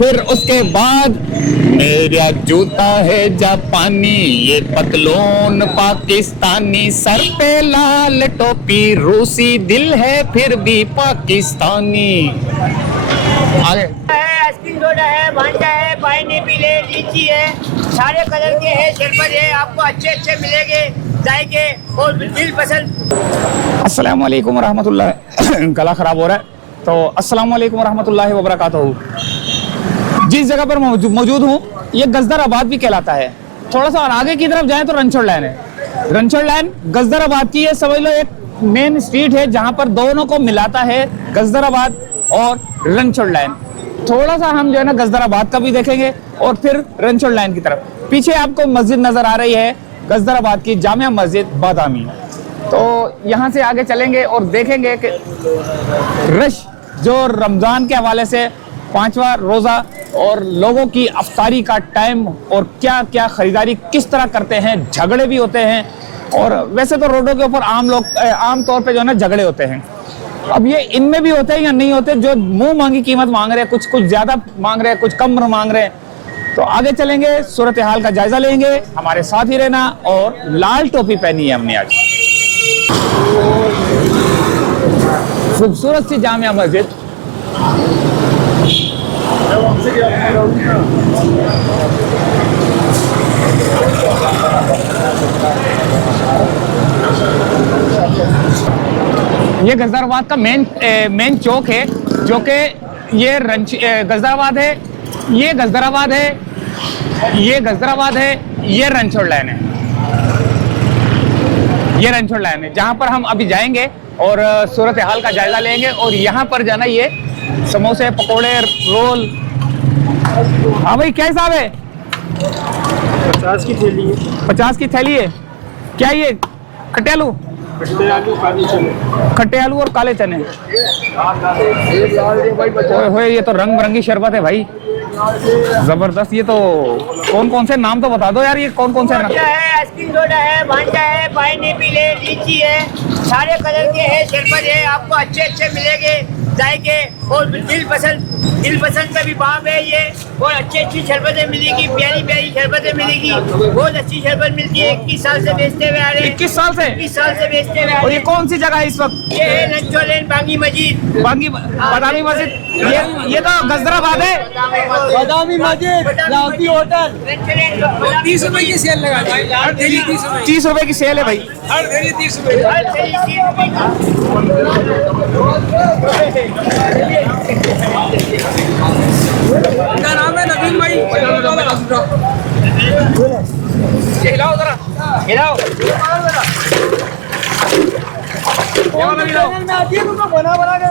फिर उसके बाद मेरा जूता है जापानी, ये पतलून पाकिस्तानी, सर पे लाल टोपी रूसी, दिल है फिर भी पाकिस्तानी। आगे आइसक्रीम सोडा है, भांजा है, पाइनएप्पल है, लीची है, सारे कलर के है, शरबत है, आपको अच्छे अच्छे मिलेंगे, जाएंगे और दिल पसंद। अस्सलाम वालेकुम रहमतुल्लाह। गला खराब हो रहा है तो अस्सलाम वालेकुम रहमतुल्लाहि व बरकातहू। जिस जगह पर मौजूद हूँ ये गजदराबाद भी कहलाता है। थोड़ा सा और आगे की तरफ जाए तो रणछोड़ लाइन है। रणछोड़ लाइन गजदराबाद की, ये समझ लो एक मेन स्ट्रीट है जहाँ पर दोनों को मिलाता है, गजदराबाद और रणछोड़ लाइन। थोड़ा सा हम जो है ना गजदराबाद का भी देखेंगे और फिर रणछोड़ लाइन की तरफ। पीछे आपको मस्जिद नजर आ रही है गजदराबाद की जामिया मस्जिद बादामी। तो यहाँ से आगे चलेंगे और देखेंगे कि रश जो रमज़ान के हवाले से 5वां रोज़ा और लोगों की अफ्तारी का टाइम और क्या क्या ख़रीदारी किस तरह करते हैं, झगड़े भी होते हैं। और वैसे तो रोडों के ऊपर आम तौर पे जो है ना झगड़े होते हैं। अब ये इनमें भी होते हैं या नहीं होते, जो मुंह मांगी कीमत मांग रहे हैं, कुछ ज़्यादा मांग रहे हैं, कुछ कम मांग रहे हैं। तो आगे चलेंगे, सूरत हाल का जायजा लेंगे, हमारे साथ ही रहना। और लाल टोपी पहनी है हमने आज, खूबसूरत सी जामिया मस्जिद। ये गजदराबाद का मेन चौक है, जो कि ये गजदराबाद है, ये गजदराबाद है, ये गजदराबाद है, ये रणछोड़ लाइन है। ये रणछोड़ लाइन है जहाँ पर हम अभी जाएंगे और सूरत हाल का जायजा लेंगे। और यहाँ पर जाना ये समोसे, पकोड़े, रोल। हाँ भाई क्या हिसाब है? 50 की थैली है। 50 की थैली है। क्या ये खट्टे आलू? खट्टे आलू और काले चने। ओए ये तो रंग बिरंगी शरबत है भाई, जबरदस्त। ये तो कौन से नाम तो बता दो यार, ये कौन से नाम? आइसक्रीम सोडा है, भांजा है, पाइनएप्पल है, लीची है, सारे कलर के है, शरबत है, आपको अच्छे अच्छे मिलेंगे, जाएंगे और दिल पसंद का भी बाप है ये। और अच्छी शरबतें मिलेगी, प्यारी प्यारी शरबतें मिलेगी, बहुत अच्छी शरबत मिलती है। 21 साल से बेचते हुए आ रहे हैं। 21 साल से? 21 साल से बेचते हुए आ और रहे ये हैं। कौन सी जगह है इस वक्त? ये है रणछोड़ लाइन, बागी मस्जिद, बादामी मस्जिद। ये तो गजदराबाद है। बादामी मस्जिद, लाहौरी होटल। 30 रुपए की सेल लगा भाई, हर थैली 30 रुपए। 30 रुपए की सेल है भाई, हर थैली 30 रुपए। इनका नाम है नवीन भाई। हिलाओ जरा, हिलाओ। चैनल में आती है तुमको बना के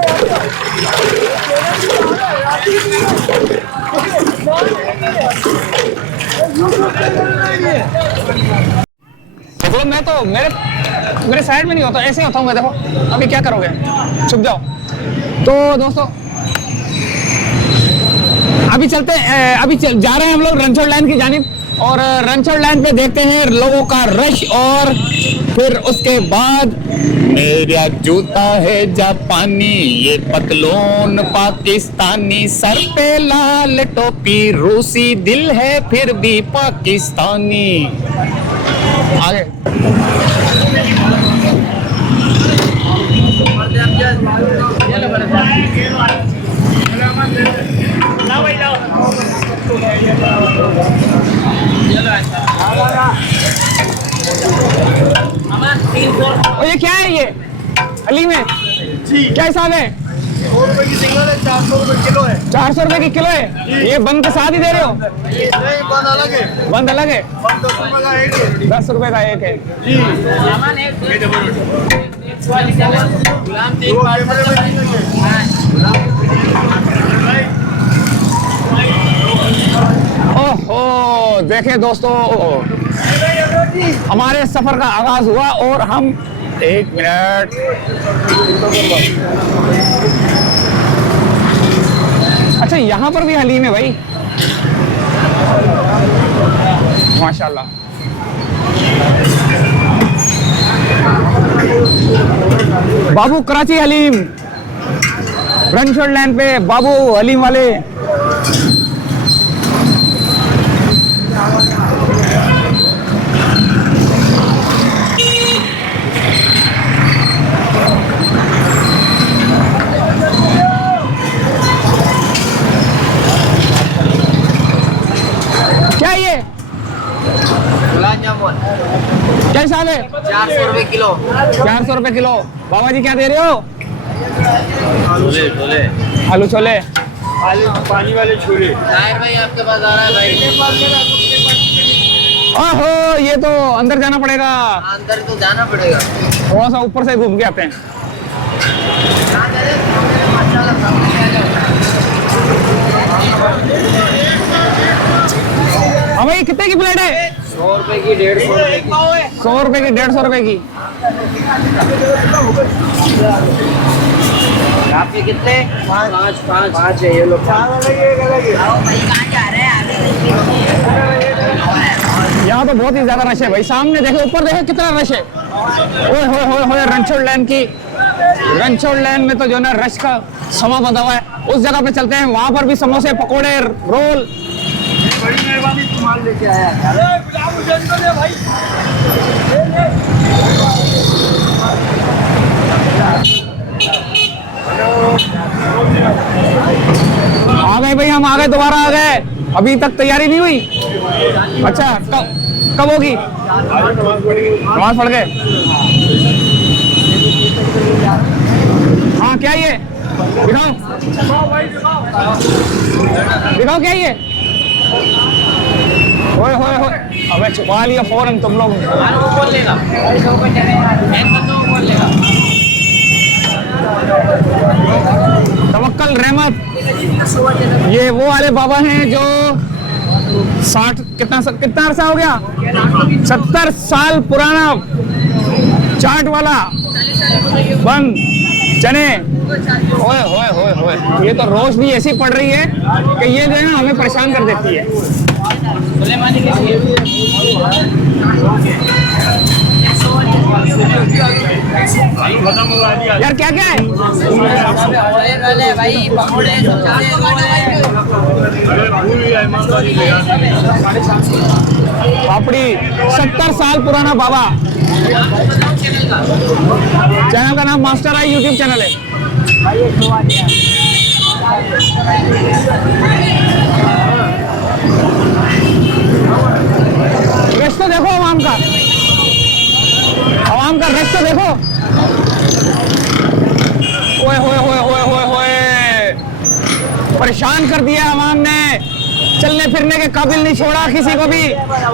देखो मैं तो मेरे साइड में नहीं होता, ऐसे ही होता हूँ मैं। देखो अभी क्या करोगे, छुप जाओ। तो दोस्तों अभी जा रहे हैं हम लोग रणछोड़ लाइन की जानिब। और रणछोड़ लाइन पे देखते हैं लोगों का रश। और फिर उसके बाद मेरा जूता है जापानी, ये पतलून पाकिस्तानी, सर पे लाल टोपी रूसी, दिल है फिर भी पाकिस्तानी। आगे और ये क्या है? ये हलीम है जी। क्या हिसाब है? 100 रुपए की सिंगल है, 400 रुपए किलो है। 400 रुपए की किलो है। ये बंद के साथ ही दे रहे हो? बंद अलग है। बंद अलग है। 10 रुपए का एक है। 10 रुपए का एक है जी। ओहो देखें दोस्तों, हमारे सफर का आगाज हुआ और हम 1 मिनट अच्छा यहाँ पर भी हलीम है भाई, माशाल्लाह। बाबू कराची हलीम, रणछोड़ लाइन पे बाबू हलीम वाले। क्या है ये? गुलाब जामुन कैसा है? 400 रुपए किलो। 400 रुपए किलो। बाबा जी क्या दे रहे हो? छोले छोले आलू छोले। आलू पानी वाले छोले। ताहिर भाई आपके पास आ रहा है भाई। ओहो, ये तो अंदर जाना पड़ेगा। अंदर तो जाना पड़ेगा। थोड़ा सा ऊपर से घूम के आते हैं। हाँ भाई, कितने की प्लेट है? 100 रुपए की 150 रुपए की। 100 रुपए की 150 रुपए की। आपके कितने? पाँच है ये लोग। यहाँ तो बहुत ही ज्यादा रश है भाई। सामने देखो, ऊपर देखो कितना रश है। ओए होए होए होए, रणछोड़ लैन में तो जो ना रश का समा बंधा हुआ है। उस जगह पे चलते हैं, वहां पर भी समोसे, पकोड़े, रोल। बड़ी मेहरबानी, तुम्हारे लेके आया भाई। आ गए भाई, हम आ गए, दोबारा आ गए। अभी तक तैयारी नहीं हुई? अच्छा, कब होगी? नमाज पढ़ गए? हाँ, क्या ये? दिखाओ दिखाओ, क्या ये? होए होए होए, अबे छुपा लिया फौरन तुम लोग। तवक्कल रहमत, ये वो वाले बाबा हैं जो 60 कितना अरसा हो गया? 70 साल पुराना चाट वाला बन चने। ओए होए होए होए, ये तो रोशनी ऐसी पड़ रही है कि ये जो है ना हमें परेशान कर देती है। यार क्या क्या है? पापड़ी। 70 साल पुराना बाबा। चैनल का नाम मास्टर आई यूट्यूब चैनल है। रश तो देखो आवाम का, रश तो देखो। ओए होए होए होए होए होए, परेशान कर दिया आवाम ने। चलने फिरने के काबिल नहीं छोड़ा किसी को भी।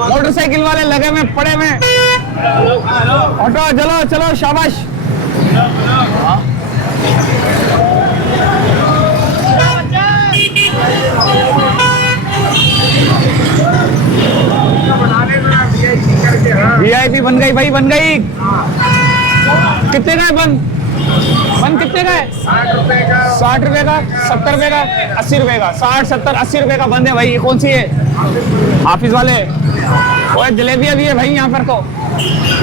मोटरसाइकिल वाले लगे में पड़े में। हटो, चलो चलो, शाबाश। वीआईपी बन गई भाई, बन गई। कितने का है बन? कितने का है? 60 रुपए का। 70 रुपए का, 80 रुपए का। 60, 70, 80 रुपए का बंद है भाई। ये कौन सी है? हाफिज वाले। और जलेबियां भी है भाई यहाँ पर तो।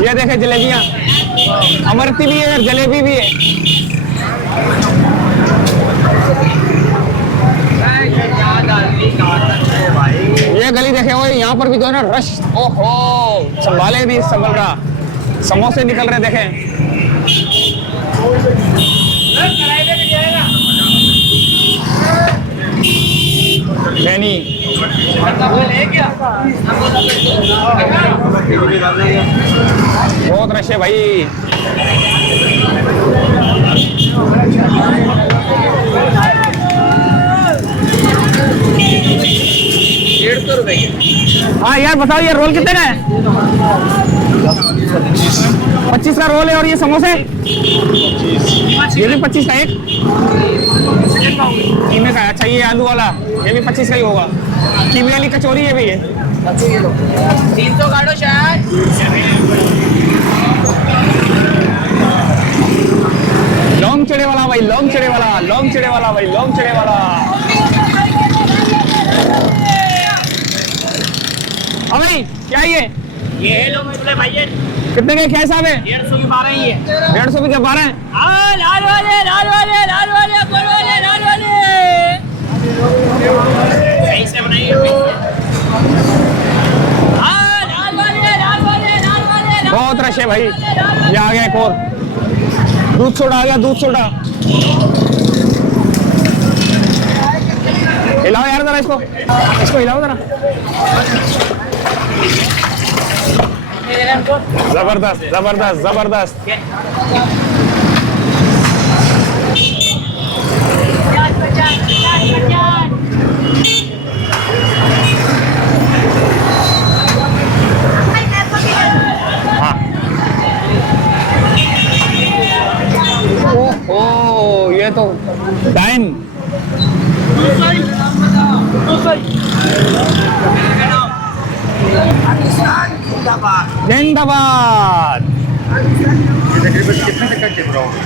ये देखे जलेबियां, अमरती भी है और जलेबी भी है। ये गली देखे हो, यहाँ पर भी जो है ना रश। ओहो, संभाले नहीं संभल रहा। समोसे निकल रहे देखें। नहीं, बहुत रश है भाई। हाँ यार बताओ, ये रोल कितने का है? 25 का रोल है। और ये समोसे? ये भी 25 का एक। कीमे का है। अच्छा, ये आलू वाला, ये भी 25 का ही होगा। कीमे वाली कचौरी है भी ये। 300 काटो शायद। लौंग चढ़े वाला भाई, लौंग चढ़े वाला, लौंग चढ़े वाला भाई, लौंग चढ़े वाला। हाँ भाई, क्या ये है लोग भाई। कितने के? क्या हिसाब है? 150 की 12 ही है। 150 के 12 है। लाल वाले, लाल वाले, लाल वाले, गोल वाले, लाल वाले। सही से बनाइए। लाल वाले, लाल वाले, लाल वाले। बहुत रश है भाई। ये आ गया एक और दूध सोडा आ गया, दूध सोडा। हिलाओ यार जरा इसको, इसको हिलाओ जरा। जबरदस्त जबरदस्त जबरदस्त। हाँ ओह ये तो डाइन। जिंदाबाद। कितने तक का कैमरा होगा?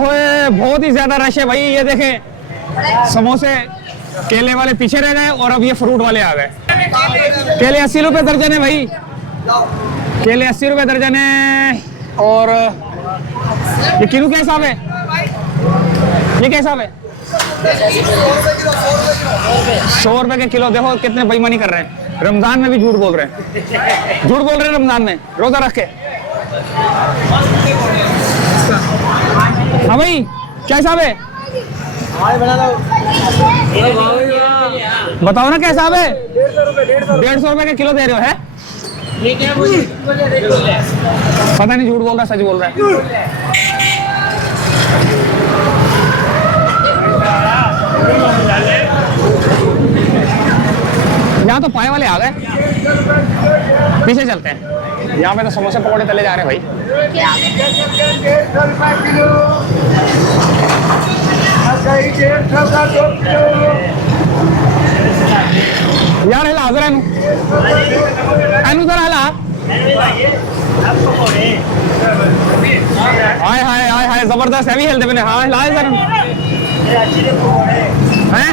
होए बहुत ही ज्यादा रश है भाई। ये देखें समोसे केले वाले पीछे रह गए और अब ये फ्रूट वाले आ गए। केले 80 रुपए दर्जन है भाई, केले 80 रुपए दर्जन है। और ये किलो क्या हिसाब है, ये क्या हिसाब है? 100 रुपए के किलो। देखो कितने बेईमानी कर रहे हैं, रमजान में भी झूठ बोल रहे हैं, झूठ बोल रहे हैं रमजान में रोजा रख के। हाँ भाई क्या हिसाब है बताओ ना, क्या हिसाब है? 150 रुपए के किलो दे रहे हो है? पता नहीं झूठ बोल रहा सच बोल रहा है। यहाँ तो पाए वाले आ गए, पीछे चलते हैं। यहाँ पे तो समोसे पकौड़े तले जा रहे हैं भाई। यार हिला जरा एनू जरा हिला। हाय हाय हाय हाय जबरदस्त है भी हिलते मैंने। हाँ हिला जरा हैं।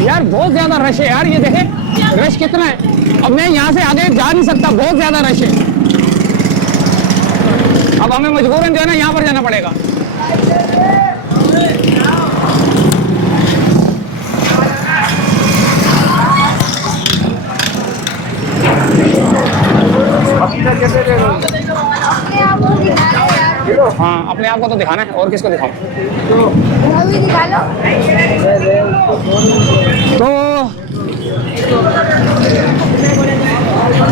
यार बहुत ज्यादा रश है यार, ये देखें रश कितना है। अब मैं यहाँ से आगे जा नहीं सकता, बहुत ज्यादा रश है। अब हमें मजबूरन जो है ना यहाँ पर जाना पड़ेगा। हाँ अपने आप को तो दिखाना है, और किसको दिखाऊं? दिखा लो। तो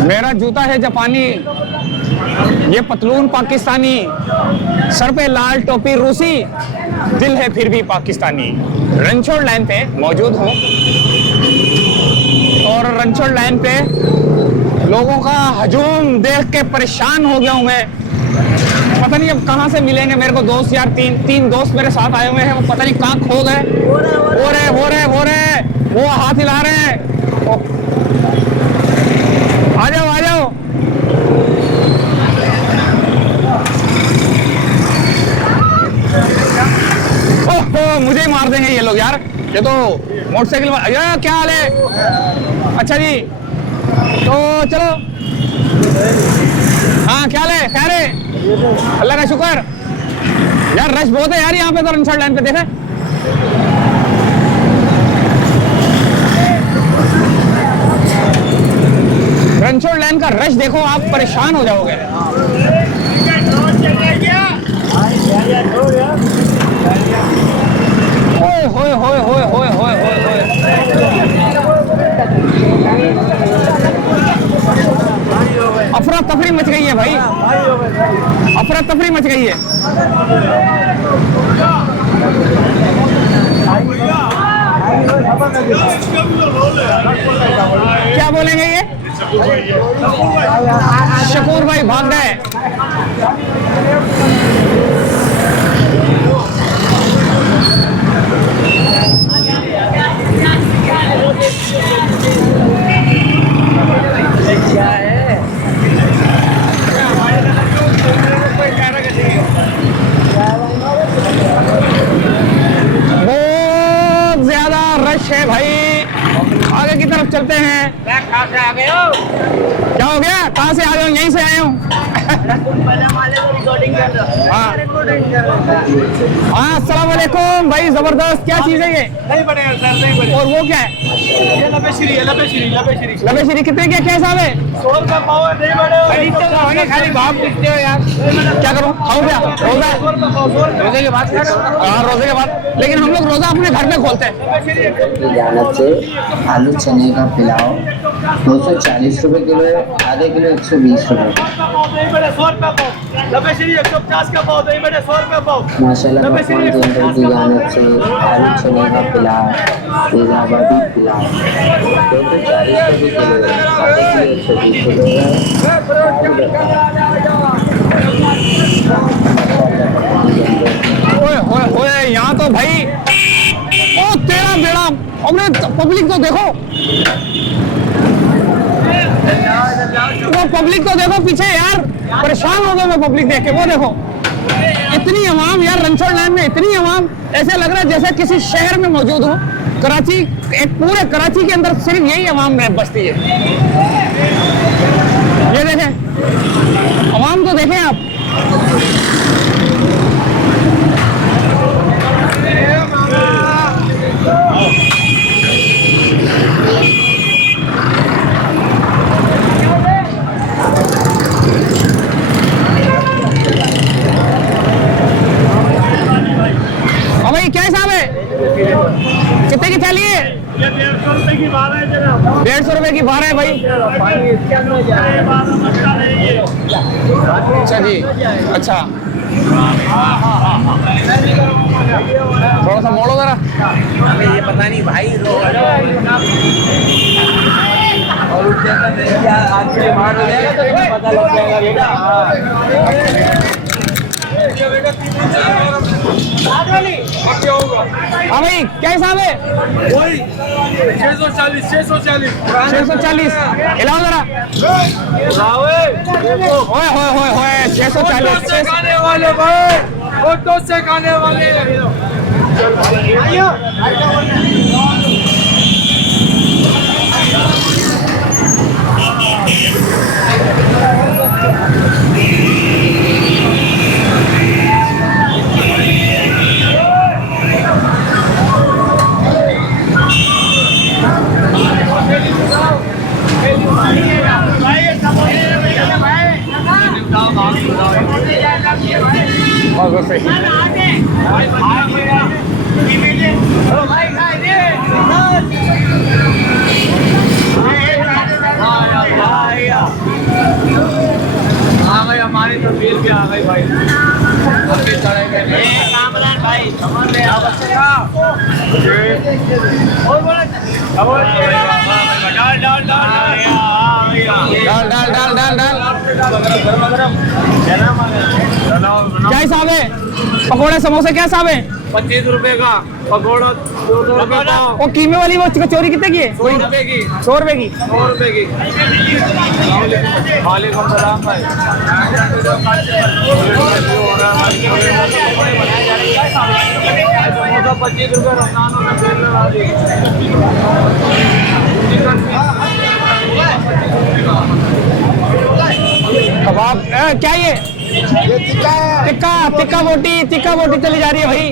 मेरा जूता है जापानी, ये पतलून पाकिस्तानी, सर पे लाल टोपी रूसी, दिल है फिर भी पाकिस्तानी। रणछोड़ लाइन पे मौजूद हूँ और रणछोड़ लाइन पे लोगों का हजूम देख के परेशान हो गया हूँ मैं। पता नहीं अब कहाँ से मिलेंगे मेरे को दोस्त यार। तीन दोस्त मेरे साथ आए हुए हैं, वो पता नहीं कहाँ खो गए। हो रहे वो हाथ हिला रहे हैं। आ जाओ आ जाओ। ओह मुझे ही मार देंगे ये लोग यार। ये तो मोटरसाइकिल क्या हाल है? अच्छा जी तो चलो। हाँ क्या हाल है? खैर है? अल्लाह का शुक्र। यार रश बहुत है यार यहाँ पे तो रणछोड़ लाइन पे देखे। रणछोड़ लाइन का रश देखो, आप परेशान हो जाओगे। होए होए होए होए होए होए होए। अफरा तफरी मच गई है भाई, अफरा तफरी मच गई है। क्या बोलेंगे ये? शकूर भाई भाग गए। बहुत ज्यादा आगे की तरफ चलते हैं। कहाँ से आ गए हो? क्या हो गया? कहाँ से आ गए हो? यहीं से आए हूँ। हाँ, अस्सलाम वालेकुम भाई, जबरदस्त। क्या चीज है ये? नहीं बढ़ेगा सर, नहीं बढ़ेगा। और वो क्या है? ये लबेश्री है, लबेश्री, लबेश्री। लबेश्री कितने के क्या हिसाब है? 100 रुपये पाव है, नहीं बढ़ेगा। खाली भाव पूछते हो यार। क्या करूँ? खाओ क्या? रोजा है? रोजे के बाद हाँ, रोजे के बाद। लेकिन हम लोग रोजा अपने घर में खोलते हैं। की जानब से आलू चने का पुलाव 240 रुपये किलो है, आधे किलो 120 रुपये। 100 रुपये पाव। लबेश्री 150 का पाव, नहीं बढ़े 100 रुपये पाव। माशाल्लाह पकवान केंद्र की जानब से आलू चने का पुलाव, तेजाबादी पुलाव 240 रुपये किलो है, आधे किलो 120 रुपये। ओए यहाँ तो भाई ओ तेरा बेड़ा। हमने पब्लिक तो देखो, वो पब्लिक तो देखो पीछे यार, परेशान हो गए मैं पब्लिक देख के। वो देखो इतनी अवाम यार, रणछोड़ लाइन में इतनी अवाम, ऐसे लग रहा है जैसे किसी शहर में मौजूद हो। कराची, एक पूरे कराची के अंदर सिर्फ यही अवाम बसती है। ये देखें, अवाम तो देखें आप। भाई क्या हिसाब है? कितने की थैली है? ये 150 रुपये की बार है जनाब। 150 रुपए की बार है भाई। अच्छा जी, अच्छा। थोड़ा सा मोड़ो जरा। हमें ये पता नहीं भाई। पता लग जाएगा बेटा। हाँ भाई क्या हिसाब है? वही 640, 640। 640 हिलाओ जरा। ओए होए होए होए 640। खाने वाले भाई, फोटो से खाने वाले। हमारी तो बिल भी आ गई भाई। कामरान भाई डाल डाल डाल डाल डाल। क्या हिसाब है? पकोड़े समोसे क्या हिसाब है? 25 रुपए का पकौड़ा, 200 रुपए का। वो कीमे वाली वो कचौरी कितने की है? 100 रुपए की। 100 रुपए की। 100 रुपए की। वालेकुम सलाम भाई। समोसा 25 रुपए, रमजानों में सेल लगा दी। कबाब क्या ये? टिक्का टिक्का बोटी चली जा रही है भाई।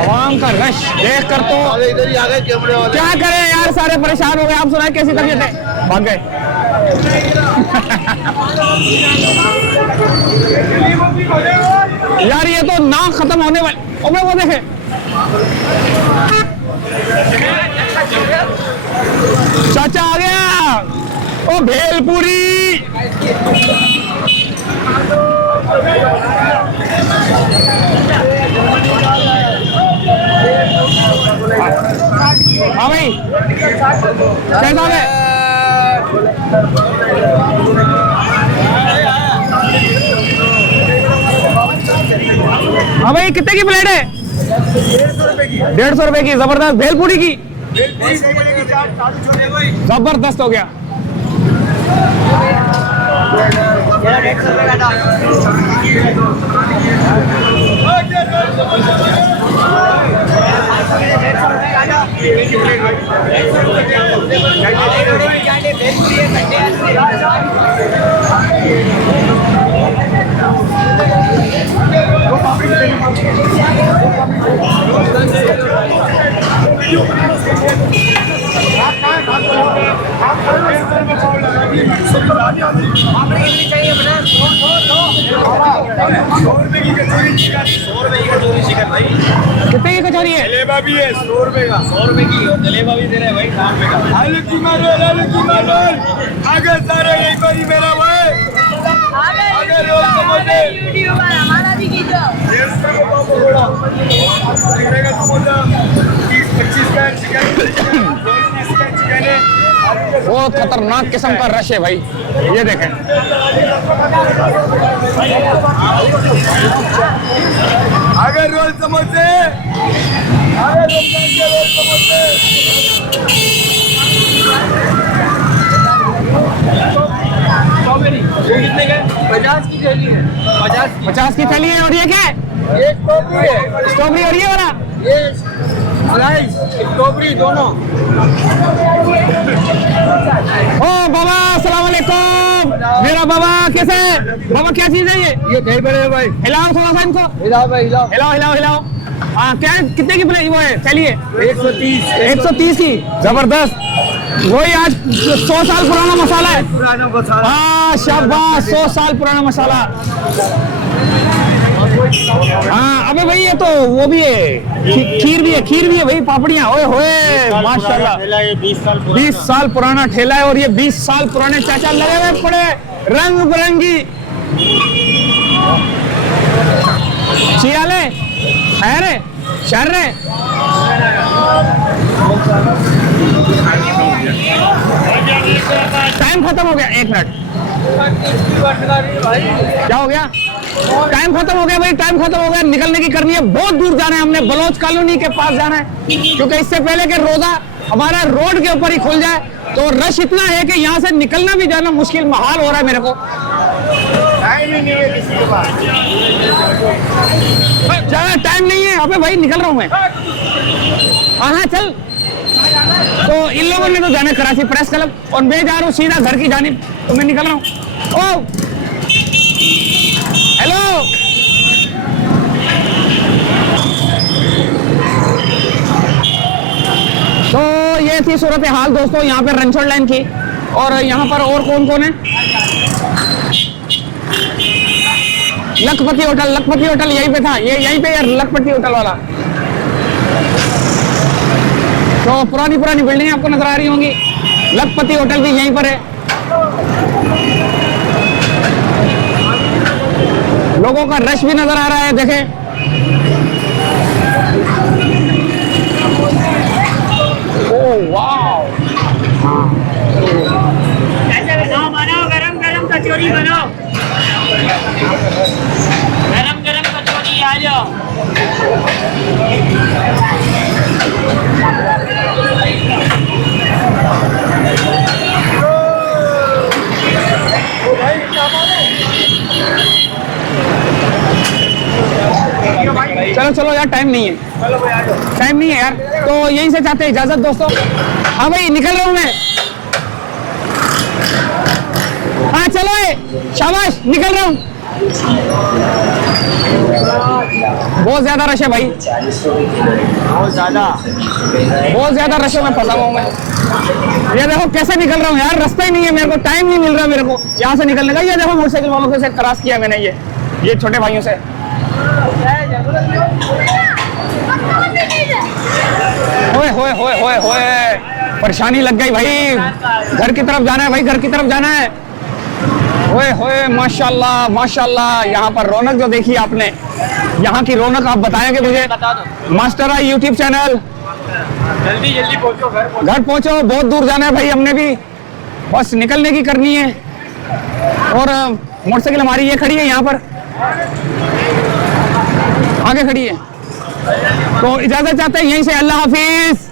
आवाम का रश देख कर तो इधर ही आ गए कैमरे वाले। क्या करें यार, सारे परेशान हो गए। आप सुनाए कैसी तबीयत है? भाग गए। यार ये तो नाक खत्म होने वाले। ओबे वो देखे, चाचा आ गया। ओ भेलपुरी। हाँ भाई कैसा है? हाँ भाई कितने की प्लेट है? 150 रुपए की। जबरदस्त भेलपुरी की, जबरदस्त हो गया। कितने की कचौरी है? जलेबा भी है 100 रुपए का, 100 रुपए की, और जलेबा भी दे रहे हैं भाई 100 रुपए का। आलू की मारो आगे सारे एक बारी मेरा भाई आगे रोज समोसे यूट्यूबर हमारा भी कीजिए। 150 रुपए का पकौड़ा, 30 रुपए का समोसा, 30-25 का चिकन, 30 का चिकन है। बहुत खतरनाक किस्म का रश है भाई, ये देखें। आगे रोल समोसे, आगे रोल समोसे। स्ट्रॉबेरी कितने का? 50 की थैली है, 50 की थैली है। और ये क्या है? ये स्ट्रॉबेरी है, स्ट्रॉबेरी और ये वाला? ये स्लाइस स्ट्रॉबेरी दोनों। ओ बाबा अस्सलाम वालेकुम। मेरा बाबा कैसे है? बाबा क्या चीज है ये? दही बड़े भाई, हिलाओ थोड़ा सा इनको, हिलाओ भाई हिलाओ। हिलाओ हिलाओ हिलाओ। हाँ क्या है? कितने की प्लेट वो है? चलिए 130 की। जबरदस्त। वही आज 100 साल पुराना मसाला है। पुराना मसाला। हाँ शाबाश, 100 साल पुराना मसाला। हाँ अबे भाई ये तो वो भी है, खीर भी है, खीर भी है भाई, पापड़ियाँ। ओए होए माशाल्लाह, 20 साल पुराना ठेला है। और ये 20 साल पुराने चाचा लगे हुए पड़े रंग बिरंगी। चियाले खैर शर टाइम खत्म हो गया, 1 मिनट। क्या हो गया? टाइम खत्म हो गया भाई, टाइम खत्म हो गया। निकलने की करनी है, बहुत दूर जाना है हमने, बलोच कॉलोनी के पास जाना है, क्योंकि इससे पहले कि रोजा हमारा रोड के ऊपर ही खुल जाए। तो रश इतना है कि यहाँ से निकलना भी जाना मुश्किल महाल हो रहा है मेरे को। टाइम ही नहीं है किसी के पास। ज्यादा टाइम नहीं है। अबे भाई निकल रहा हूँ मैं। हाँ चल। तो इन लोगों ने तो जाना कराची प्रेस क्लब, और मैं जा रहा हूँ सीधा घर की जानिब। तो मैं निकल रहा हूँ। ओ हेलो, तो ये थी सूरत हाल दोस्तों यहाँ पे रनछोड़ लाइन की। और यहाँ पर और कौन कौन है? लखपति होटल, लखपति होटल यहीं पे था, ये यहीं पे यार, लखपति होटल वाला। तो पुरानी पुरानी बिल्डिंग आपको नजर आ रही होंगी। लखपति होटल भी यहीं पर है। लोगों का रश भी नजर आ रहा है, देखें। ओह वाव, बनाओ गरम गरम कचौरी बनाओ, गरम गरम कचौरी आ जाओ। चलो चलो यार, टाइम नहीं है, टाइम नहीं है यार। तो यहीं से चाहते हैं इजाजत दोस्तों। हाँ भाई निकल रहा हूँ मैं। हाँ चलो शाबाश, निकल रहा हूँ। बहुत ज्यादा रश है भाई, बहुत ज्यादा रश है। मैं फंसा हुआ हूँ मैं। ये देखो कैसे निकल रहा हूँ यार, रास्ता ही नहीं है मेरे को, टाइम नहीं मिल रहा मेरे को यहाँ से निकलने का। ये देखो मोटरसाइकिल वालों से क्रॉस किया मैंने, ये छोटे भाइयों से। होए होए होए होए होए, परेशानी लग गई भाई। घर की तरफ जाना है भाई, घर की तरफ जाना है। होए होए माशाल्लाह माशाल्लाह। यहाँ पर रौनक जो देखी आपने, यहाँ की रौनक आप बताएंगे मुझे? मास्टर आई यूट्यूब चैनल, जल्दी जल्दी पहुंचो, घर पहुंचो। बहुत दूर जाना है भाई हमने भी, बस निकलने की करनी है। और मोटरसाइकिल हमारी ये खड़ी है यहाँ पर, आगे खड़ी है। तो इजाजत चाहते हैं यहीं से। अल्लाह हाफिज।